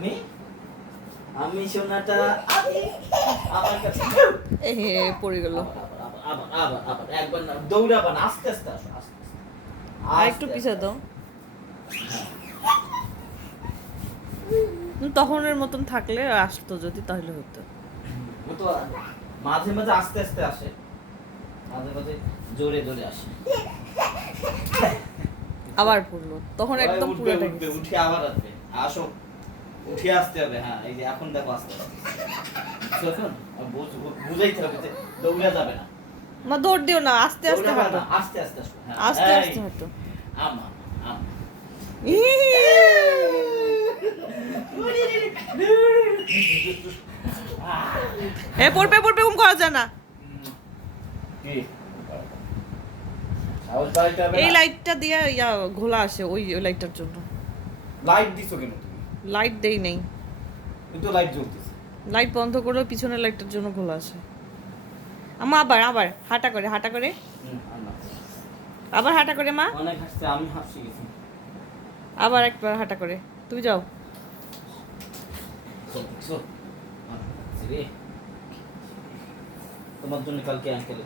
আমি আমি সোনাটা আমি আমার কাছে এ পড়ে গেল। আবার আবার আবার একবার না, দৌড়াবা না, আস্তে আস্তে আসো, আস্তে আস্তে আর একটু পিছা দাও। তখনের মতন থাকলে আসতো যদি, তাহলে হতো। ও তো মাঝে মাঝে আস্তে আস্তে আসে, মাঝে মাঝে জোরে জোরে আসে। আবার পড়লো, তখন একদম উঠবে পুরোটা উঠবে, গেছে। উঠে আবার আসবে। আসো, উঠে আসতে হবে। হ্যাঁ, এই যে এখন দেখো আস্তে আস্তে দেখুন, বুঝাইতে হবে যে দৌড়া যাবে না, মা দৌড় দিও না, আস্তে আস্তে দৌড়াবে হাঁটো। না, আস্তে আস্তে আসো। হ্যাঁ, আস্তে এই, আস্তে হাঁটো। আমা আমা এ পড়বে পড়বে, ঘুম করা যায় না। কি সাহস বাড়াইতে হবে এই না। লাইটটা দিয়ে ঘোলা আসে, ওই লাইটটার জন্য। লাইট দিছো কেন তুমি? লাইট দেই নেই, কিন্তু লাইট জ্বলতেছে। লাইট বন্ধ করলেও পিছনের লাইটটার জন্য ঘোলা আসে। আমা আবার আবার হাঁটা করে, হাঁটা করে, আল্লাহ, আবার হাঁটা করে মা, অনেক হাসছে, আমি হাসছি গেছি। আবার একবার হাঁটা করে। তুমি যাও। তোমার জন্য কালকে আঙ্কেল